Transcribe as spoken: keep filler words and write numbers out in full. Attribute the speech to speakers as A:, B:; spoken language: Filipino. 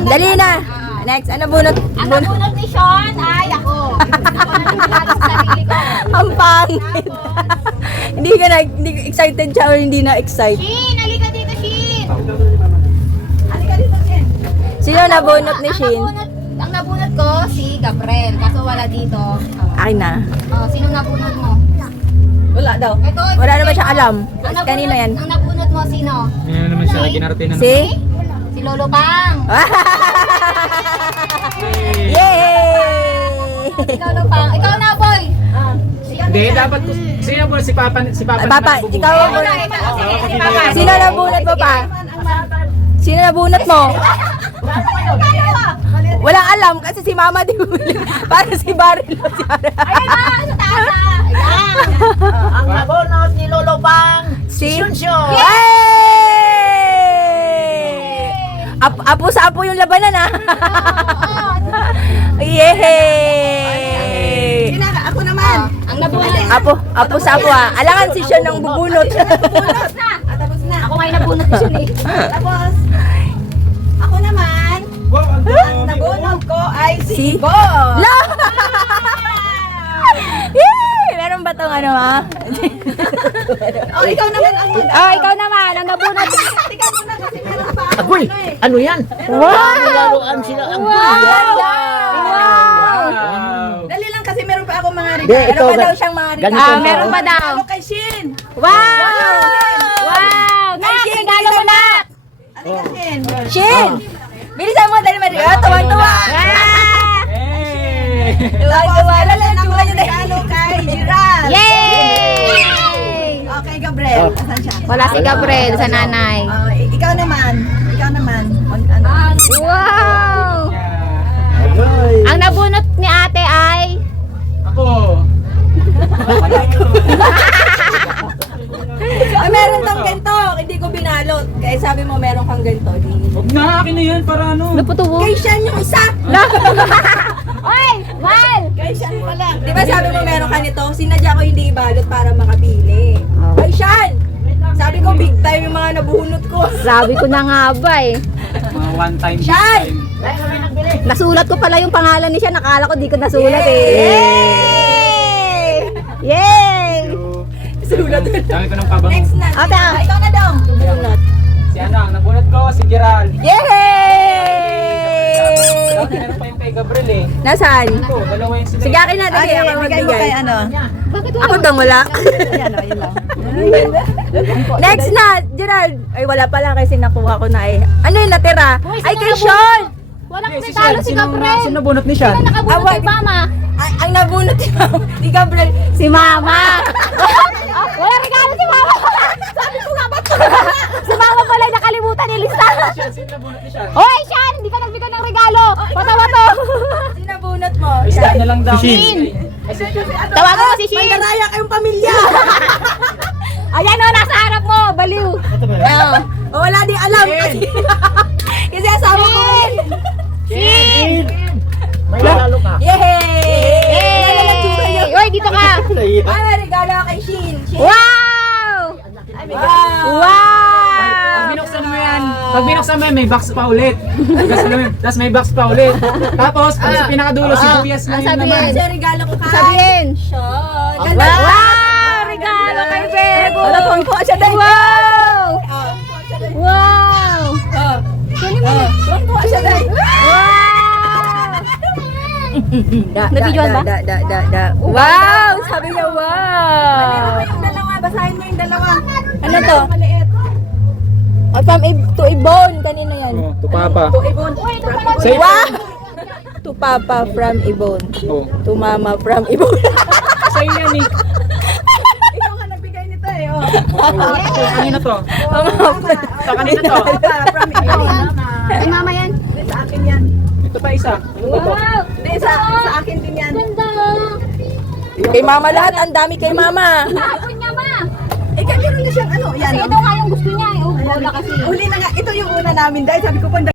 A: Dali na. Next, ano bunot?
B: Ang nabunot ni Sean ay ako. Ako na naglalaro sa sarili ko.
A: Ang pangit. Hindi ka na, hindi ka excited siya or hindi na excited.
B: Shin, halika dito, Shin. Halika dito, Shin.
A: Sino nabunot ni
B: Ang
A: Shin?
B: nabunot, ang nabunot ko si Gabriel. Kaso wala dito.
A: Akin na.
B: Oh, sino nabunot mo?
A: Wala daw.
B: Ito, ito,
A: Wala naman
B: ito.
A: siya alam.
B: Ang nabunot-
A: Kanino yan?
B: Ang nabunot mo, sino?
C: Yan naman siya, ginarte na
A: Si?
B: Si Lolo Pang.
A: Yay!
B: Si Lolo Pang. Ikaw na, boy.
C: Hindi, dapat ko, sino po si Papa, si Papa
A: Ay, Papa,
C: naman
A: ikaw ang
B: Ikaw na, ikaw. Sige, si Papa.
A: Sino nabunot mo pa? Sino nabunot mo? Walang alam kasi si Mama di para si Barilo si Ara.
B: Ayan na, sa taas na. Ayan.
D: Ang nabunot ni Lolo Pang,
A: Si
D: Shunsho.
A: Hey! Ap apo sa apo yung labanan ah. Yay!
D: Ako naman.
B: Ang nabunot.
A: Apo, apo sa apo ah. Alangan si Sean ng bubunot.
B: Tapos na.
D: Tapos na.
B: Ako ngayon nabunot ni Sean eh.
D: Tapos, ako naman, ang nabunot ko ay si
A: Si
D: Igo.
A: La! Yay! Meron ba tong ano ah?
D: Oh, ikaw naman ang
A: Oh, ikaw naman, ang nabunot.
D: Ikaw muna kasi meron pa ako.
E: Agoy! Ano yan?
A: Wow!
E: Nilaruan sila ang
A: Wow!
D: Dali lang kasi meron pa ako mga
E: Hindi,
D: regalo.
E: ito,
A: Meron pa daw siyang mga
E: ganito
A: regalo.
E: na.
A: Meron pa daw.
D: Ano kay Shin?
A: Wow! Wow! Nak, regalo mo na!
D: Ano kay Shin?
A: Shin! Bilisan mo, dali mo. Oh, tuwan-tuwa!
C: Hey!
A: Tuwan-tuwa na lang.
D: Ako
A: Tuwan
D: ang
A: niyo na.
D: regalo kay Gerald.
A: Yay!
D: Okay, Gabriel.
E: Oh.
D: Asan siya?
A: Wala si Gabriel sa nanay.
D: Oh, i- ikaw naman. Ikaw naman. Mag, ano?
A: Wow!
E: Agoy!
A: Ang nabunot ni ate ay...
C: Ako.
A: Ay, meron kang ganito. Hindi ko binalot. Kaya sabi mo meron kang ganito.
C: Huwag na, akin na yan, para ano.
A: Naputubo.
D: Kay Shan yung isa.
A: Oy! Mal!
D: Kay Shan pala.
A: Di ba sabi mo meron ka nito? Sinadya ko hindi ibalot para makapili. Ay, Shan! Sabi ko big time yung mga nabunot ko.
F: Sabi ko na nga ba eh.
C: Mga one time, this
A: Shy!
C: time.
F: Nasulat ko pala yung pangalan ni siya. Nakala ko di ko nasulat eh.
A: Yay!
F: Yay!
A: Sulat.
C: Dami ko ng pabango.
A: Next na.
F: Ate, ah.
A: Ah, ikaw na daw. Bunot.
C: Si ano, ang nabunot ko, si Gerald.
A: Yay!
C: Dati meron pa yung kay Gabriel eh.
A: Nasaan?
C: Ito, dalawa yung sila.
A: Sige, akin na. Dali, ako
D: Bigay mo kay
A: magbigay.
D: ano.
A: Ako daw wala.
D: Ayan o, yun lang.
A: Next na, Gerald. Ay, wala pala kasi nakuha ko na eh. Ano yung natira?
B: Uy,
A: Ay,
B: sino
A: kay
B: nabunot?
A: Sean!
B: Walang
C: Eh, si
B: regalo
C: Sean,
B: si
C: sino-
B: Gabriel.
C: Sino nabunot ni Sean?
B: Nakabunot
A: Awa.
B: kay Mama.
A: Ay, ang nabunot ni Mama. Ni Gabriel.
F: Si Mama.
B: Wala regalo si Mama. Sabi ko nga ba?
F: Si Mama pala yung nakalimutan ilista.
C: Sean, sino nabunot ni Sean?
B: Hoy, Sean! Hindi ka nagbigay ng regalo. Patawa to.
A: Sinabunot mo.
C: Stop na lang daw.
E: Si Shin.
F: Tawagan mo si Shin.
A: Mandaraya kayong pamilya.
F: Ayan o, nasa harap mo. Baliw.
A: Oh, oh, wala din alam kasi. Kasi asawa ko rin.
E: Shin! May lalo ka.
A: Yay! Ano lang tsura niyo?
F: Uy, dito ka.
A: Ay, may regalo ako kay Shin. Shin.
F: Wow!
A: Wow!
F: Wow!
C: Pag binuksan mo yan, pag binuksan mo yan, may box pa ulit. Tapos alam mo, tapos may box pa ulit. Tapos, pag sa pinakadulo, si Tobias lang yung
F: sabihin.
C: naman.
A: Kasi regalo ko kay
F: Sabihin.
A: Sean.
F: Wow!
A: Ganda.
F: Regalo kay Bebo.
A: Wala pang po siya dahil.
F: Wow!
A: Oh.
F: Wow!
A: Oh. Oh. Tuwang po siya dahil.
F: Wow!
A: Da,
F: Nabidyoan ba?
A: Da, da, da, da. Wow! Sabi niya, wow! Ano ba yung dalawa? Basahin mo yung dalawa. Ano to?
D: Maliit.
A: Oh, from Ib- to Ibon. Kanino yan?
C: Oh, to Papa.
A: To Ibon.
C: Say,
A: Wow! To Papa from Ibon.
C: oh.
A: To Mama from Ibon.
C: Sa'yo yan eh.
D: Ikaw nga nagbigay nito eh. Oh.
C: Oh, ito, kanina to. Ito, kanina to.
D: Papa, from Iwan.
F: Kay Mama yan.
D: Sa akin yan.
C: Ito pa isa. Ano ba to?
D: Hindi, sa, sa akin din yan.
A: Kay Mama lahat. Ang dami kay Mama.
B: Tapon niya, Ma.
D: Eh, kaya meron na siyang ano. Yan.
B: Kasi
D: oh.
B: ito nga yung gusto niya. eh. Oh, wala kasi.
D: Uli na nga. Ito yung una namin dahil sabi ko pang